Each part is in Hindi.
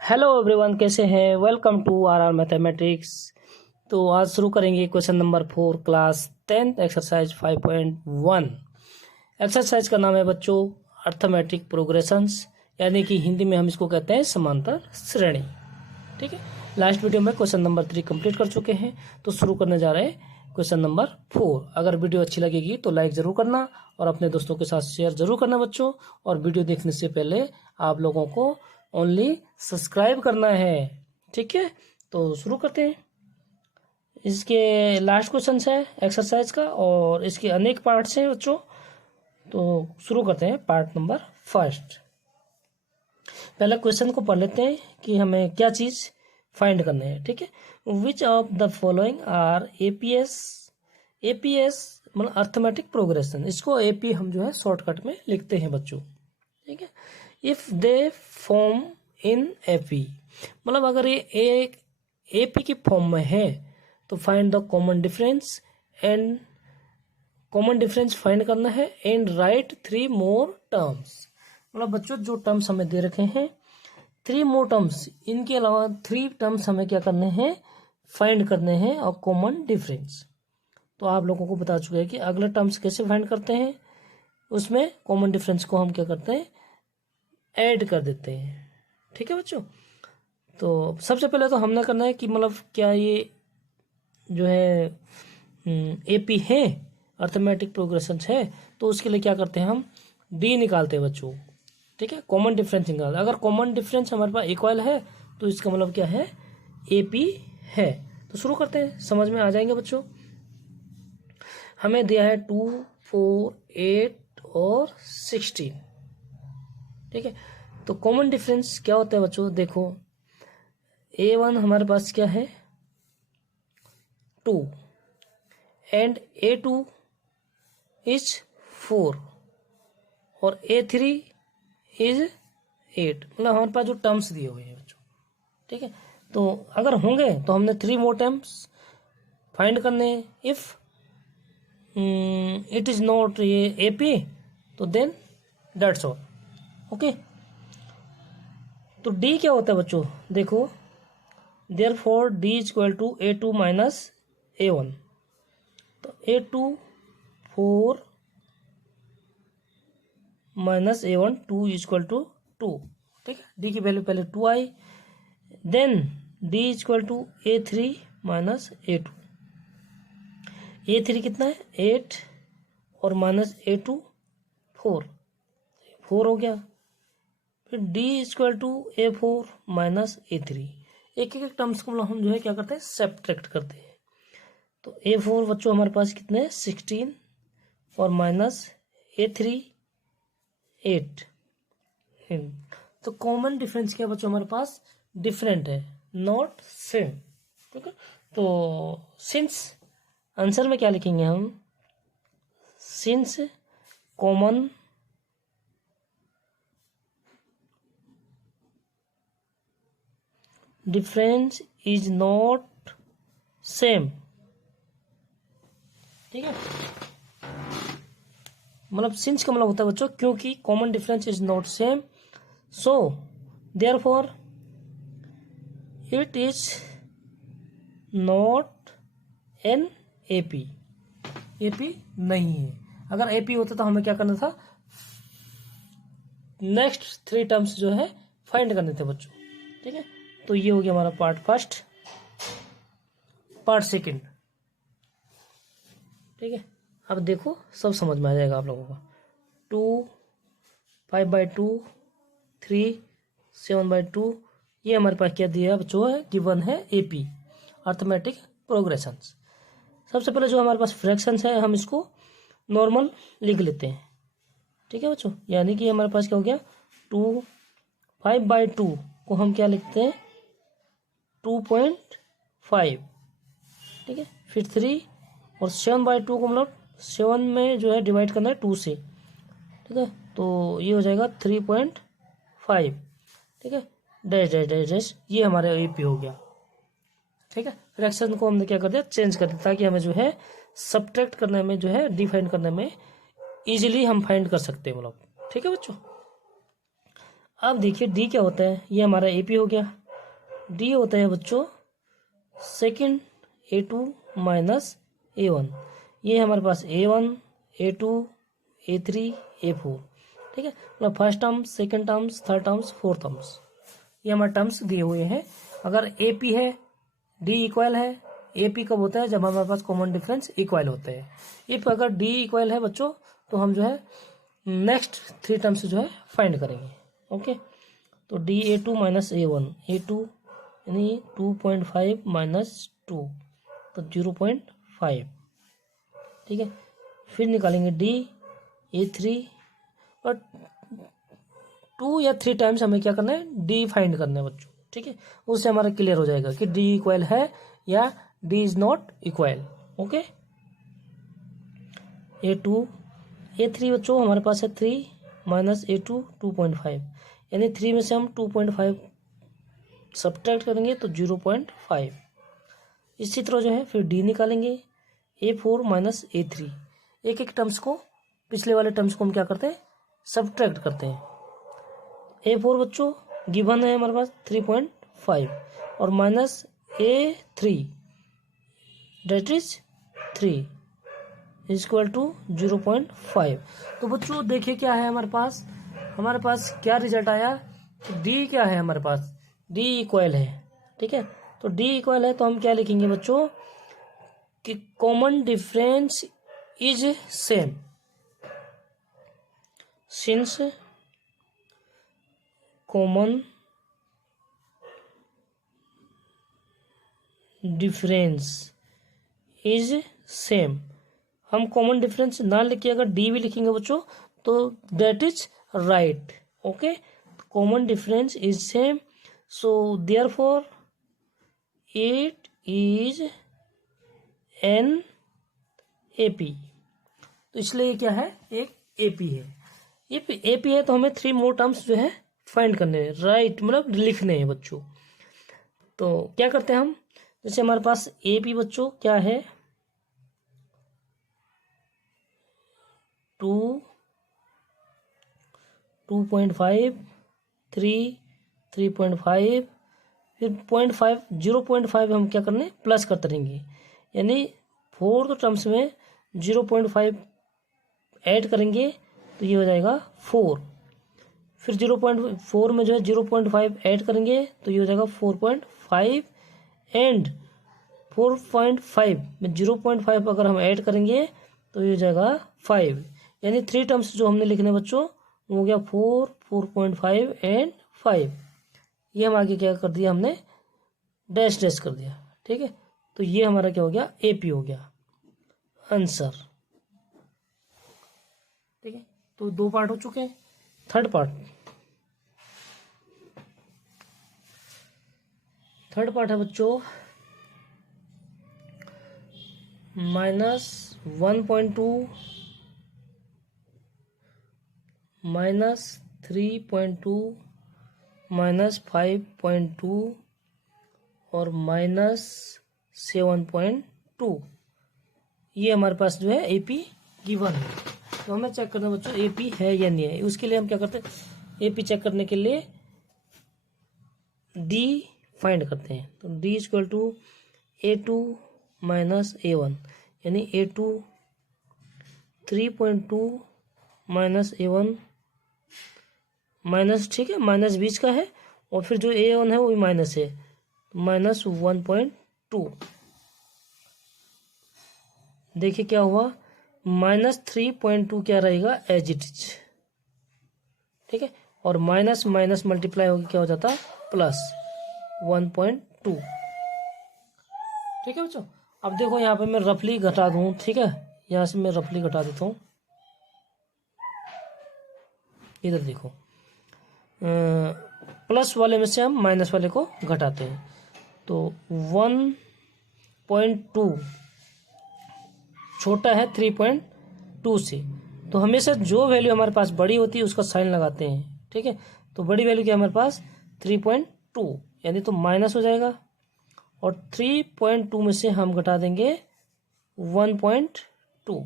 हेलो एवरीवन, कैसे हैं। Welcome to our mathematics. तो आज शुरू करेंगे question number 4 class 10 exercise 5.1। Exercise का नाम है बच्चों अर्थमेटिक प्रोग्रेशंस, यानी कि हिंदी में हम इसको कहते हैं समांतर श्रेणी। ठीक है, लास्ट वीडियो में क्वेश्चन नंबर 3 कंप्लीट कर चुके हैं, तो शुरू करने जा रहे हैं क्वेश्चन नंबर 4। अगर वीडियो अच्छी लगेगी तो लाइक ज़रूर करना और अपने दोस्तों के साथ शेयर ज़रूर करना बच्चों। और वीडियो देखने से पहले आप लोगों को ओनली सब्सक्राइब करना है। ठीक है, तो शुरू करते हैं। इसके लास्ट क्वेश्चन है एक्सरसाइज का और इसके अनेक पार्ट्स हैं बच्चों। तो शुरू करते हैं पार्ट नंबर 1। पहले क्वेश्चन को पढ़ लेते हैं कि हमें क्या चीज़ फाइंड करने हैं। ठीक है, which of the following are APs मतलब अर्थमेटिक प्रोग्रेशन। इसको एपी हम जो है शॉर्टकट में लिखते हैं बच्चों। ठीक है, if they form in AP, मतलब अगर ये एक एपी की फॉर्म में है तो find the common difference and common difference find करना है एंड राइट 3 मोर टर्म्स। मतलब बच्चों जो टर्म्स हमें दे रखे हैं 3 मोर टर्म्स, इनके अलावा 3 टर्म्स हमें क्या करने हैं, फाइंड करने हैं और कॉमन डिफरेंस। तो आप लोगों को बता चुके हैं कि अगले टर्म्स कैसे फाइंड करते हैं, उसमें कॉमन डिफरेंस को हम क्या करते हैं, ऐड कर देते हैं। ठीक है बच्चों, तो सबसे पहले तो हमने करना है कि मतलब क्या ये जो है एपी है, अर्थमेटिक प्रोग्रेशन है, तो उसके लिए क्या करते हैं, हम डी निकालते हैं बच्चों। ठीक है, कॉमन डिफरेंस निकालते हैं। अगर कॉमन डिफरेंस हमारे पास इक्वल है तो इसका मतलब क्या है, एपी है। तो शुरू करते हैं, समझ में आ जाएंगे बच्चों। हमें दिया है 2, 4, 8 और 16। ठीक है, तो कॉमन डिफरेंस क्या होता है बच्चों, देखो A1 हमारे पास क्या है 2 एंड A2 इज 4 और A3 इज 8। मतलब हमारे पास जो टर्म्स दिए हुए हैं बच्चों। ठीक है, तो अगर होंगे तो हमने 3 मोर टर्म्स फाइंड करने। इफ इट इज नॉट ये एपी तो देन दैट्स ऑल। ओके, तो डी क्या होता है बच्चों, देखो therefore D is equal to A2 minus A1। तो A2 4 minus A1 2 is equal to 2। ठीक है, डी की वैल्यू पहले 2 आई, then D is equal to A3 minus A2। A3 कितना है 8 और माइनस A2 4 हो गया। फिर D equal to A4 minus A3। एक एक टर्म्स को हम जो है क्या करते हैं, सब्ट्रैक्ट करते हैं। तो A4 बच्चों हमारे पास कितने 16 और माइनस A3 8। तो कॉमन डिफरेंस क्या बच्चों, हमारे पास डिफरेंट है, नॉट सेम। ठीक है, तो सिंस आंसर में क्या लिखेंगे हम, since common difference is not same. ठीक है, मतलब सिंस का मतलब होता है बच्चों क्योंकि common difference is not same, so therefore it is not an AP. AP नहीं है। अगर एपी होता तो हमें क्या करना था, नेक्स्ट 3 टर्म्स जो है फाइंड करने थे बच्चों। ठीक है, तो ये हो गया हमारा पार्ट फर्स्ट। पार्ट सेकंड, ठीक है, अब देखो सब समझ में आ जाएगा आप लोगों को। 2 5/2 3 7/2, ये हमारे पास क्या दिया बच्चों है, गिवन है एपी अर्थमेटिक प्रोग्रेशंस। सबसे पहले जो हमारे पास फ्रैक्शंस है हम इसको नॉर्मल लिख लेते हैं। ठीक है बच्चों, यानी कि हमारे पास क्या हो गया 2 5/2 को हम क्या लिखते हैं 2.5। ठीक है, फिर 3 और 7/2 को मतलब 7 में जो है डिवाइड करना है 2 से। ठीक है, तो ये हो जाएगा 3.5। ठीक है, डैश डैश डैश डैश, ये हमारा एपी हो गया। ठीक है, फ्रैक्शन को हमने क्या कर दिया, चेंज कर दिया, ताकि हमें जो है सब्ट्रैक्ट करने में जो है डिफाइन करने में इजीली हम फाइंड कर सकते हैं मतलब। ठीक है बच्चों, अब देखिए डी क्या होता है, ये हमारा AP हो गया। डी होता है बच्चों सेकंड A2 माइनस A1। ये हमारे पास A1 A2 A3 A4, ठीक है। मतलब first terms, second terms, third terms, fourth terms, ये हमारे टर्म्स दिए हुए हैं। अगर AP है, डी इक्वल है। AP कब होता है, जब हमारे पास कॉमन डिफरेंस इक्वल होते हैं। इफ अगर डी इक्वल है बच्चों, तो हम जो है नेक्स्ट थ्री टर्म्स जो है फाइंड करेंगे। ओके, तो DA2 माइनस A1, A2 यानी 2.5 माइनस 2, तो 0.5, ठीक है। फिर निकालेंगे DA3, और 2 या 3 टाइम्स हमें क्या करना है, डी फाइंड करना है बच्चों, ठीक है। उससे हमारा क्लियर हो जाएगा कि डी इक्वल है या D is not equal. Okay, A2 A3 बच्चों हमारे पास है 3 माइनस A2 2.5, यानी 3 में से हम 2.5 सब्ट्रैक्ट करेंगे तो 0.5। इसी तरह जो है फिर डी निकालेंगे, A4 माइनस A3। एक एक टर्म्स को, पिछले वाले टर्म्स को हम क्या करते हैं, सब्ट्रैक्ट करते हैं। A4 बच्चों गिवन है हमारे पास 3.5, और minus A3 that is 3 is equal to 0.5। तो बच्चों देखिए क्या है हमारे पास क्या रिजल्ट आया कि डी क्या है, हमारे पास डी इक्वल है, ठीक है। तो डी इक्वल है तो हम क्या लिखेंगे बच्चों कि common difference is same, since common difference is same. हम कॉमन डिफरेंस ना लिखिए, अगर डी भी लिखेंगे बच्चों तो that is right. Okay, common difference is same, so therefore it is an AP। तो इसलिए क्या है, एक AP है। AP है तो हमें 3 मोर टर्म्स जो है फाइंड करने हैं, राइट, मतलब लिखने हैं बच्चों। तो क्या करते हैं हम, जैसे हमारे पास AP बच्चों क्या है 2, 2.5, 3, 3.5, फिर 0.5, 0.5 हम क्या करने प्लस करते रहेंगे, यानी फोर्थ टर्म्स में 0.5 ऐड करेंगे तो ये हो जाएगा 4। फिर 0.4 में जो है 0.5 ऐड करेंगे तो ये हो जाएगा 4.5, एंड 4.5 में 0.5 अगर हम ऐड करेंगे तो ये हो जाएगा 5, यानी 3 टर्म्स जो हमने लिखने बच्चों वो हो गया 4, 4.5 एंड 5। ये हम आगे क्या कर दिया, हमने डैश डैश कर दिया, ठीक है। तो ये हमारा क्या हो गया, AP हो गया आंसर, ठीक है। तो 2 पार्ट हो चुके हैं। थर्ड पार्ट है बच्चों -1.2 -3.2 -5.2 और -7.2। ये हमारे पास जो है AP गिवन है। तो हमें चेक करना बच्चों AP है या नहीं है। उसके लिए हम क्या करते हैं, AP चेक करने के लिए D फाइंड करते हैं। तो D equal to A2 minus A1, यानी A2 3.2 माइनस A1 माइनस, ठीक है, माइनस बीच का है, और फिर जो A1 है वो भी माइनस है, -1.2। देखिए क्या हुआ, -3.2 क्या रहेगा एज इट इज, ठीक है, और माइनस माइनस मल्टीप्लाई होकर क्या हो जाता +1.2, ठीक है बच्चों। अब देखो यहाँ पे मैं रफली घटा दूँ, ठीक है, यहाँ से मैं रफली घटा देता हूँ। इधर देखो प्लस वाले में से हम माइनस वाले को घटाते हैं, तो 1.2 छोटा है 3.2 से, तो हमेशा जो वैल्यू हमारे पास बड़ी होती है उसका साइन लगाते हैं, ठीक है। तो बड़ी वैल्यू क्या है हमारे पास 3.2, यानी तो माइनस हो जाएगा, और 3.2 में से हम घटा देंगे 1.2,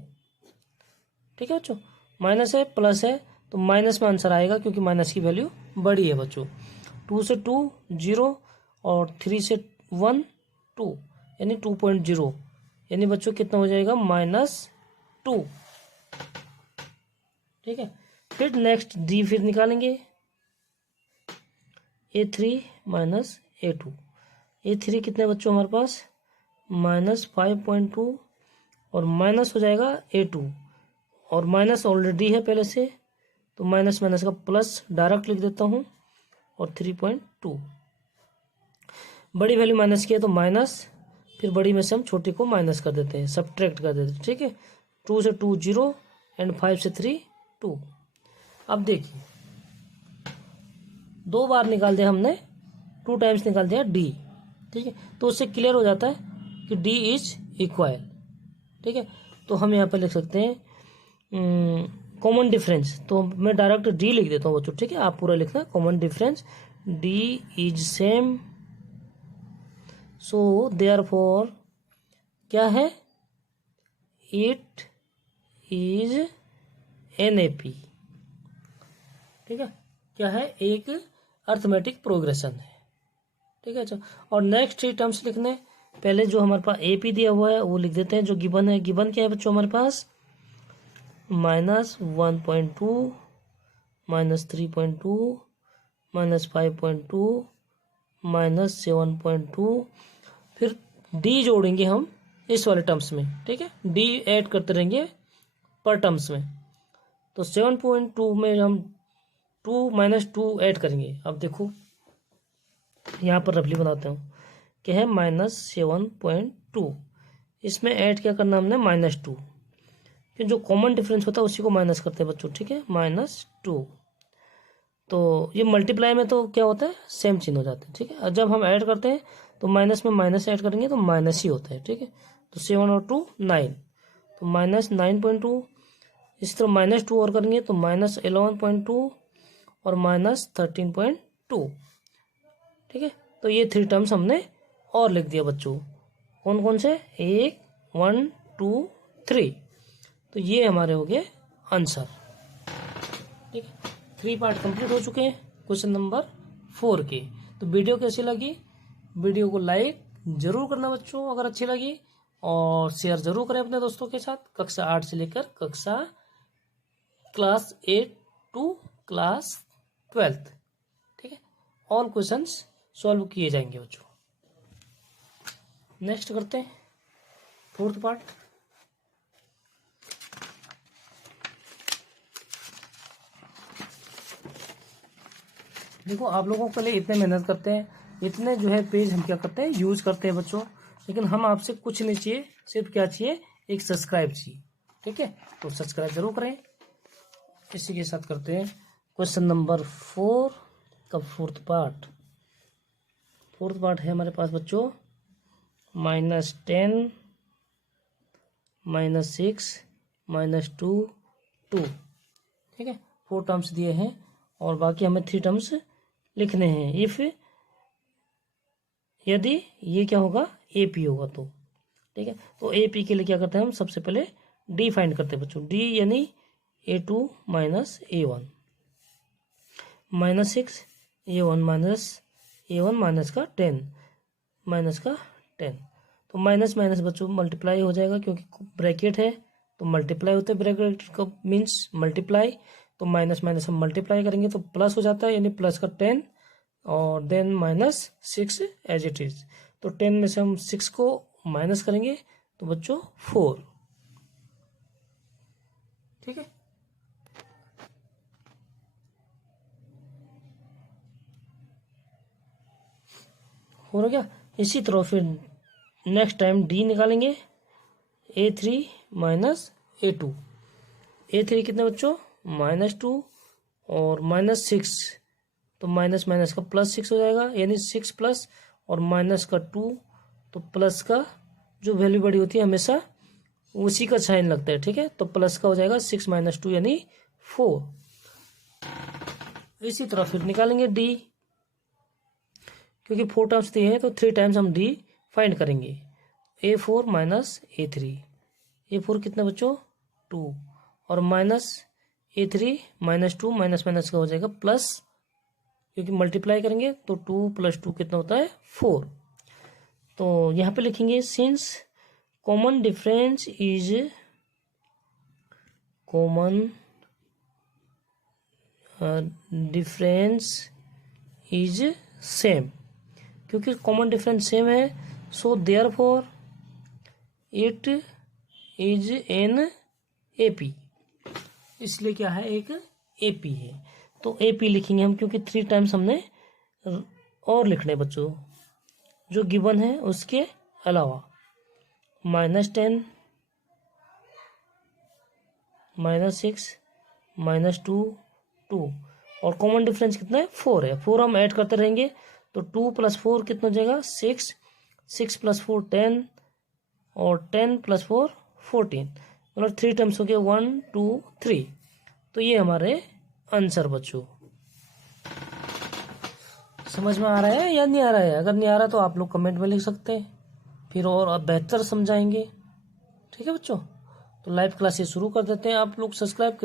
ठीक है बच्चों। माइनस है प्लस है तो माइनस में आंसर आएगा, क्योंकि माइनस की वैल्यू बड़ी है बच्चों। 2 से 2 0 और 3 से 1 2 यानी 2.0 यानी बच्चों कितना हो जाएगा -2। ठीक है, फिर नेक्स्ट डी फिर निकालेंगे A3 माइनस A2। A3 कितने बच्चों हमारे पास -5.2 और माइनस हो जाएगा A2 और माइनस ऑलरेडी है पहले से तो माइनस माइनस का प्लस डायरेक्ट लिख देता हूँ और 3.2। बड़ी वैल्यू माइनस किया तो माइनस, फिर बड़ी में से हम छोटी को माइनस कर देते हैं, सब्ट्रैक्ट कर देते हैं। ठीक है, 2 से 2 0 एंड 5 से 3 2। अब देखिए 2 बार निकाल दिया हमने, 2 टाइम्स निकाल दिया डी। ठीक है, तो उससे क्लियर हो जाता है कि डी इज इक्वल। ठीक है, तो हम यहाँ पे लिख सकते हैं कॉमन डिफरेंस, तो मैं डायरेक्ट डी लिख देता हूँ बच्चों। ठीक है, आप पूरा लिखना common difference D is same, so therefore क्या है, इट इज NAP। ठीक है, क्या है, एक अर्थमेटिक प्रोग्रेशन है। ठीक है, अच्छा, और नेक्स्ट 3 टर्म्स लिखने, पहले जो हमारे पास AP दिया हुआ है वो लिख देते हैं, जो गिवन है। गिवन क्या है बच्चों हमारे पास -1.2 -3.2 -5.2 -7.2। फिर डी जोड़ेंगे हम इस वाले टर्म्स में। ठीक है, डी ऐड करते रहेंगे पर टर्म्स में। तो 7.2 में हम 2 - 2 ऐड करेंगे। अब देखो यहाँ पर रफली बनाते हूँ, क्या है -7.2, इसमें ऐड क्या करना हमने -2, फिर जो कॉमन डिफरेंस होता है उसी को माइनस करते हैं बच्चों। ठीक है, -2। तो ये मल्टीप्लाई में तो क्या होता है, सेम चिन्ह हो जाता है। ठीक है, और जब हम ऐड करते हैं तो माइनस में माइनस ऐड करेंगे तो माइनस ही होता है। ठीक है, तो 7 और 2 9, तो -9.2। इस तरह -2 और करेंगे तो -11.2 और -13.2। ठीक है, तो ये 3 टर्म्स हमने और लिख दिया बच्चों। कौन कौन से, 1 1 2 3। तो ये हमारे हो गए आंसर। ठीक है, 3 पार्ट कंप्लीट हो चुके हैं क्वेश्चन नंबर 4 के। तो वीडियो कैसी लगी, वीडियो को लाइक जरूर करना बच्चों अगर अच्छी लगी, और शेयर जरूर करें अपने दोस्तों के साथ। कक्षा 8 से लेकर कक्षा क्लास 8 टू क्लास 12। ठीक है, ऑल क्वेश्चंस सॉल्व किए जाएंगे बच्चों। नेक्स्ट करते हैं 4th पार्ट। देखो आप लोगों के लिए इतने मेहनत करते हैं, इतने जो है पेज हम क्या करते हैं, यूज करते हैं बच्चों, लेकिन हम आपसे कुछ नहीं चाहिए, सिर्फ क्या चाहिए, एक सब्सक्राइब चाहिए। ठीक है, तो सब्सक्राइब जरूर करें। इसी के साथ करते हैं क्वेश्चन नंबर 4 का 4th पार्ट। 4th पार्ट है हमारे पास बच्चों -10 -6 -2 2। ठीक है, 4 टर्म्स दिए हैं और बाकी हमें 3 टर्म्स लिखने हैं। इफ यदि ये क्या होगा, AP होगा तो। ठीक है, तो AP के लिए क्या करते हैं हम, सबसे पहले डी फाइंड करते हैं बच्चों। डी यानी A2 minus A1 -6 A1 minus का 10 तो माइनस माइनस बच्चों मल्टीप्लाई हो जाएगा, क्योंकि ब्रैकेट है तो मल्टीप्लाई होता है, ब्रैकेट का मीन्स मल्टीप्लाई। तो माइनस माइनस हम मल्टीप्लाई करेंगे तो प्लस हो जाता है, यानी प्लस का 10 और देन -6 एज इट इज। तो 10 में से हम 6 को माइनस करेंगे तो बच्चों 4। ठीक है, हो गया। इसी तरह फिर नेक्स्ट टाइम डी निकालेंगे, A3 माइनस A2। A3 कितने बच्चों, -2 और -6, तो माइनस माइनस का +6 हो जाएगा, यानी 6 प्लस और माइनस का 2, तो प्लस का जो वैल्यू बड़ी होती है हमेशा उसी का साइन लगता है। ठीक है, तो प्लस का हो जाएगा 6 - 2 यानी 4। इसी तरह फिर निकालेंगे डी, क्योंकि 4 टर्म्स दिए हैं तो 3 टाइम्स हम डी फाइंड करेंगे। A4 माइनस A3, A4 कितने बच्चों 2 और माइनस A3 -2 माइनस माइनस का हो जाएगा प्लस क्योंकि मल्टीप्लाई करेंगे तो 2 + 2 कितना होता है 4। तो यहाँ पे लिखेंगे since common difference is same, क्योंकि कॉमन डिफरेंस सेम है, so therefore it is an AP, इसलिए क्या है, एक एपी है। तो एपी लिखेंगे हम, क्योंकि 3 टाइम्स हमने और लिखने बच्चों जो गिवन है उसके अलावा। -10 -6 -2 2, और कॉमन डिफरेंस कितना है 4 है। 4 हम ऐड करते रहेंगे तो 2 + 4 कितना हो जाएगा 6, 6 + 4 10, और 10 + 4 14, मतलब 3 टाइम्स हो गया 1 2 3। तो ये हमारे आंसर बच्चों। समझ में आ रहा है या नहीं आ रहा है? अगर नहीं आ रहा तो आप लोग कमेंट में लिख सकते हैं, फिर और अब बेहतर समझाएंगे। ठीक है बच्चों, तो लाइव क्लासेस शुरू कर देते हैं। आप लोग सब्सक्राइब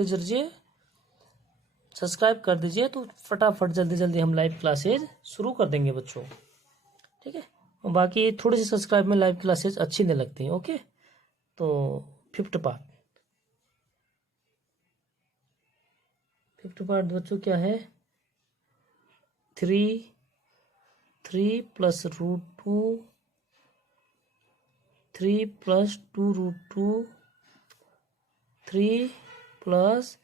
कर दीजिए तो फटाफट जल्दी जल्दी हम लाइव क्लासेज शुरू कर देंगे बच्चों। ठीक है, और बाकी थोड़ी सी सब्सक्राइब में लाइव क्लासेज अच्छी नहीं लगती हैं। ओके, तो फिफ्थ पार्ट बच्चों क्या है, 3 + √2, 3 + 2√2, 3 +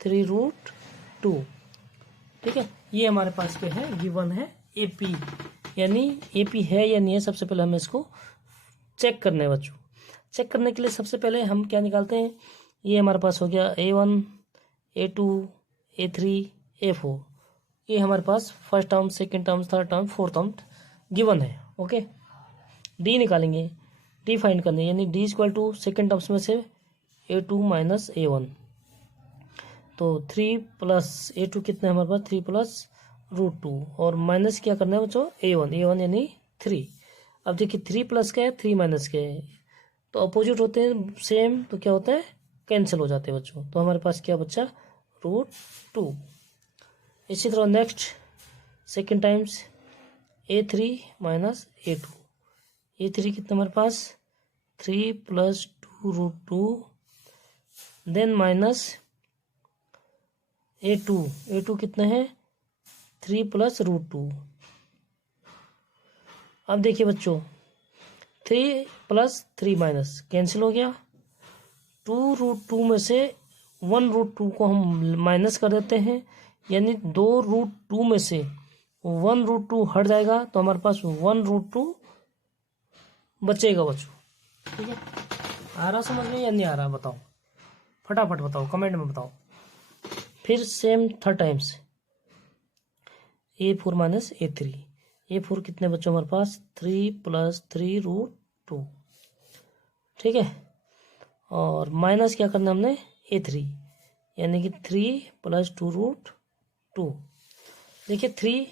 3√2। ठीक है, ये हमारे पास क्या है, गिवन है एपी। यानी एपी है या नहीं है, सबसे पहले हमें इसको चेक करना है बच्चों। चेक करने के लिए सबसे पहले हम क्या निकालते हैं, ये हमारे पास हो गया A1 A2 A3 A4, ये हमारे पास first term, second term, third term, fourth term given है। ओके, डी निकालेंगे, डी फाइंड करनी है, यानी डी = सेकंड टर्म्स में से A2 - A1, तो 3 + A2 कितना है हमारे पास 3 + √2, और माइनस क्या करना है बच्चों A1 यानी 3। अब देखिए 3 प्लस का है 3 माइनस का है, तो अपोजिट होते हैं सेम, तो क्या होता है कैंसिल हो जाते हैं बच्चों। तो हमारे पास क्या बच्चा √2। इसी तरह next second times A3 - A2, A3 कितना हमारे पास 3 + 2√2, देन माइनस A2 कितना है 3 + √2। अब देखिए बच्चों 3 + 3 माइनस कैंसिल हो गया, 2√2 में से 1√2 को हम माइनस कर देते हैं, यानी 2√2 में से 1√2 हट जाएगा, तो हमारे पास 1√2 बचेगा बच्चों। ठीक है, आ रहा समझ में या नहीं आ रहा बताओ, फटाफट बताओ, कमेंट में बताओ। फिर same third times A4 - A3, A4 कितने बच्चों हमारे पास 3 + 3√2। ठीक है, और माइनस क्या करना हमने A3, यानी कि 3 + 2√2। देखिए 3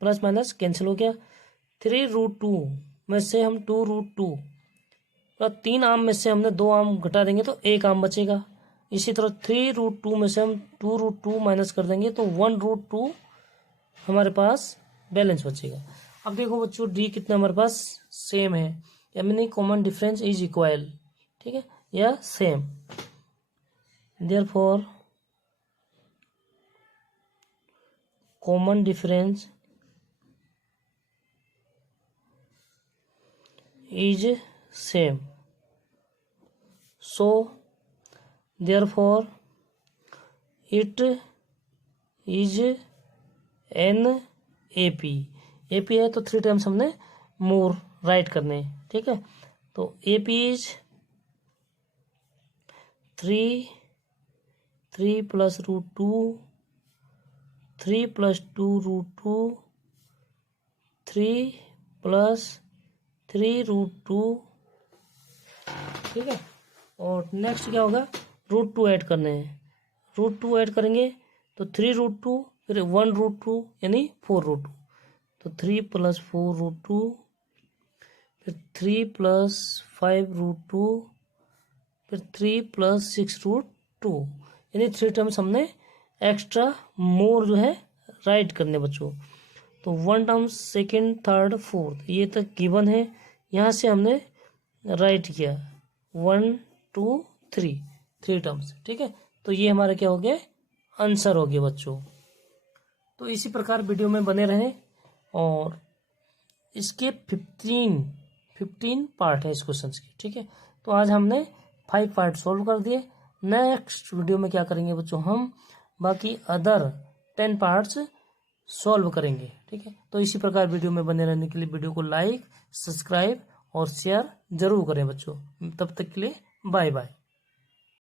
प्लस माइनस कैंसिल हो गया, 3√2 में से हम 2√2, और 3 आम में से हमने 2 आम घटा देंगे तो 1 आम बचेगा। इसी तरह 3√2 में से हम 2√2 माइनस कर देंगे तो 1√2 हमारे पास बैलेंस बचेगा। अब देखो बच्चों डी कितना हमारे पास सेम है, यानी कॉमन डिफरेंस इज इक्वल। ठीक है, या same, therefore common difference is same, so therefore it is an AP. AP है तो 3 टाइम्स हमने मोर राइट करने। ठीक है, तो एपी इज 3 + √2, 3 + 2√2, 3 + 3√2। ठीक है, और नेक्स्ट क्या होगा √2 ऐड करने हैं, √2 ऐड करेंगे तो 3√2, फिर 1√2 यानी 4√2, तो 3 + 4√2, फिर 3 + 5√2, फिर 3 + 6√2, यानी 3 टाइम्स हमने एक्स्ट्रा मोर जो है राइट करने बच्चों। तो 1 टर्म, सेकंड, थर्ड, फोर्थ, ये तक गिवन है, यहाँ से हमने राइट किया 1 2 3, 3 टर्म्स, ठीक है। तो ये हमारा क्या हो गया, आंसर हो गया बच्चों। तो इसी प्रकार वीडियो में बने रहें, और इसके 15 पार्ट है इस क्वेश्चन के, ठीक है। तो आज हमने 5 पार्ट सोल्व कर दिए। नेक्स्ट वीडियो में क्या करेंगे बच्चों, हम बाकी अदर 10 पार्ट्स सॉल्व करेंगे, ठीक है। तो इसी प्रकार वीडियो में बने रहने के लिए वीडियो को लाइक, सब्सक्राइब और शेयर जरूर करें बच्चों। तब तक के लिए बाय बाय।